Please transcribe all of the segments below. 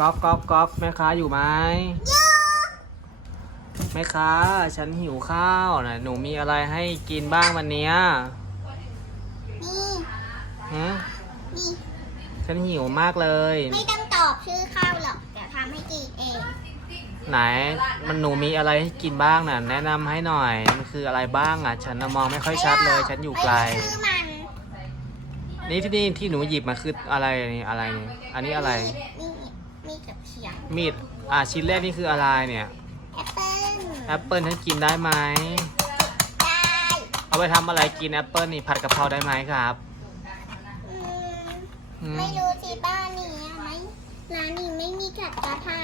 ก๊อกก๊อกก๊อกแม่ค้าอยู่ไหมแม่ค้าฉันหิวข้าวนะหนูมีอะไรให้กินบ้างวันเนี้ยนี่ฮะนี่ ฉันหิวมากเลย ไม่ต้องตอบชื่อข้าวหรอกเดี๋ยวทำให้กินเอง ไหนมันหนูมีอะไรให้กินบ้างน่ะ แนะนำให้หน่อยมันคืออะไรบ้างอะ ฉันน่ะมองไม่ค่อยชัดเลย ฉันอยู่ไกล ม่รู้ชื่อมันนี่ที่นี่ที่หนูหยิบมาคืออะไรนี่อะไรนี่อันนี้อะไรมีมีกับเขียง มีด อะชิ้นแรกนี่คืออะไรเนี่ย แอปเปิ้ลแอปเปิลฉันกินได้ไหมได้เอาไปทำอะไรกินแอปเปิลนี่ผัดกะเพราได้ไหมครับอืมอืมไม่รู้สิบ้านนี้อะไหมร้านนี้ไม่มีกัดกะเพรา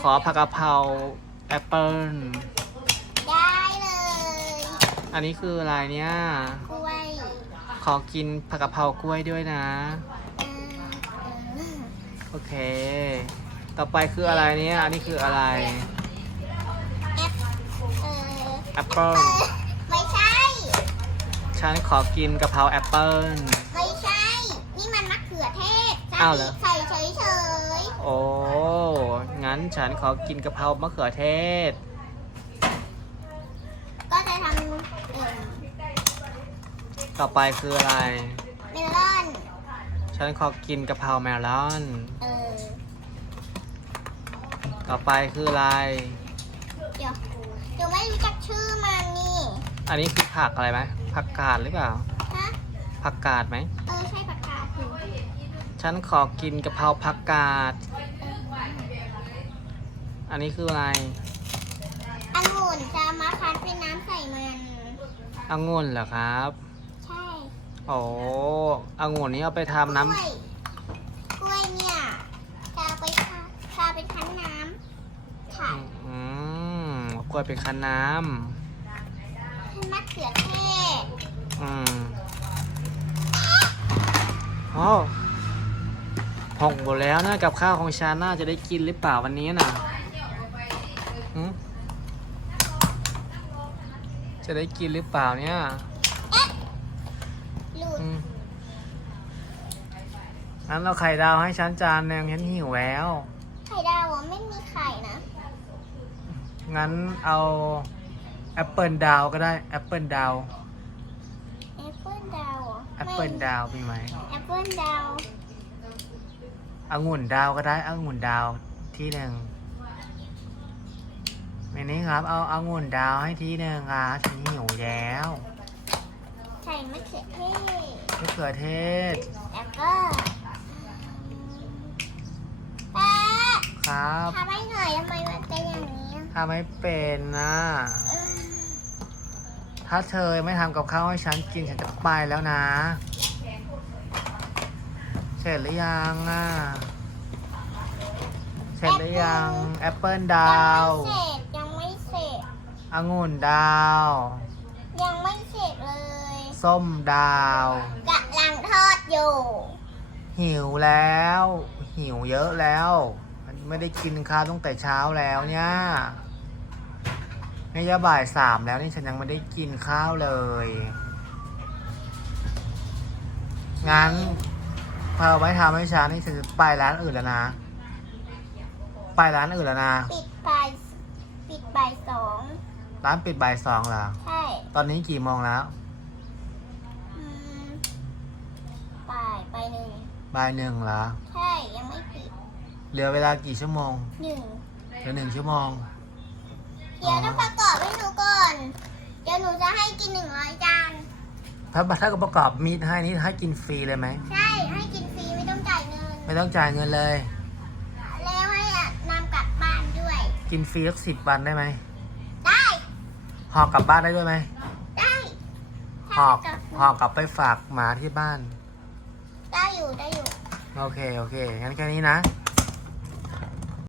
ขอผัดกะเพราแอปเปิลได้เลยอันนี้คืออะไรเนี่ย กล้วยขอกินผัดกะเพรากล้วยด้วยนะ เออเออ โอเค ต่อไปคืออะไรเนี่ยอันนี้คืออะไรแอปเออแอปเปิลเออไม่ใช่ ฉันขอกินกะเพราแอปเปิลไม่ใช่ นี่มันมะเขือเทศอ้าวเหรอ ใส่เฉยเฉยโอ้งั้นฉันขอกินกะเพรามะเขือเทศ ๆก็จะทำเอ่อต่อไปคืออะไร เมลอน ฉันขอกินกะเพราแมลอน เออ ต่อไปคืออะไร เดี๋ยวเดี๋ยวไม่รู้จักชื่อมันนี่อันนี้คือผักอะไรไหมผักกาดหรือเปล่า ฮะผักกาดไหม เออใช่ปากกาถูกฉันขอกินกะเพราผักกาดเอออันนี้คืออะไรองุ่นจะมาคั้นเป็นน้ำใส่มัน องุ่นเหรอครับ ใช่โอ้องุ่นนี้เอาไปทำน้กล้วยกล้วยเนี่ยจะเอาไปทาทาเป็นคั้นน้ำค่ะำอืม กล้วยเป็นคั้นน้ให้มะเขือเทศำอืมโอ้หกหมดแล้วนะกับข้าวของฉันน่าจะได้กินหรือเปล่าวันนี้น่ะหืมจะได้กินหรือเปล่าเนี่ยหลุดอืมงั้นเราไข่ดาวให้ฉันจานหนึ่งฉันหิวแล้ว ไข่ดาวอะไม่มีไข่นะ งั้นเอาแอปเปิลดาวก็ได้แอปเปิลดาวแอปเปิ้ลดาวเหรอแอปเปิลดาวมีไหมแอปเปิ้ลดาวองุ่นดาวก็ได้องุ่นดาวที่หนึ่งในนี้ครับ เอาองุ่นดาวให้ที่หนึ่งครับฉันหิวแล้วใส่มะเขือเทศมะเขือเทศ แล้วก็ป้าครับทำให้หน่อยทำไม ทำไม่เป็นนะเออถ้าเธอไม่ทำกับข้าวให้ฉันกินฉันจะไปแล้วนะ เสร็จหรือยังอะ เสร็จหรือยังแอปเปิลดาวยังไม่เสร็จยังไม่เสร็จองุ่นดาว ยังไม่เสร็จเลย ส้มดาวกำลังทอดอยู่ หิวแล้ว หิวเยอะแล้ว ไม่ได้กินข้าวตั้งแต่เช้าแล้วเนี่ย นี่จะบ่ายสามแล้วนี่ฉันยังไม่ได้กินข้าวเลย งั้นพอไว้ทำให้ฉันนี่ฉันจะไปร้านอื่นแล้วนะ ไปร้านอื่นแล้วนะ ปิดบ่ายปิดบ่ายสองร้านปิดบ่ายสองเหรอ ใช่ตอนนี้กี่โมงแล้วอืมบ่ายไปหนึ่งบ่ายหนึ่งเหรอ ใช่ยังไม่ปิดเหลือเวลากี่ชั่วโมงหนึ่ง เหลือหนึ่งชั่วโมง เดี๋ยวต้องประกอบให้หนูก่อน เดี๋ยวหนูจะให้กินหนึ่งร้อยจาน ถ้าถ้าประกอบมีดให้นี่ให้กินฟรีเลยไหม ใช่ ให้กินฟรีไม่ต้องจ่ายเงิน ไม่ต้องจ่ายเงินเลย แล้วให้อะนำกลับบ้านด้วย กินฟรีสักสิบวันได้ไหม ได้ห่อกลับบ้านได้ด้วยไหมได้ห่อถ้ากลับห่อกลับไปฝากหมาที่บ้าน ได้อยู่ได้อยู่ โอเค โอเค งั้นแค่นี้นะไ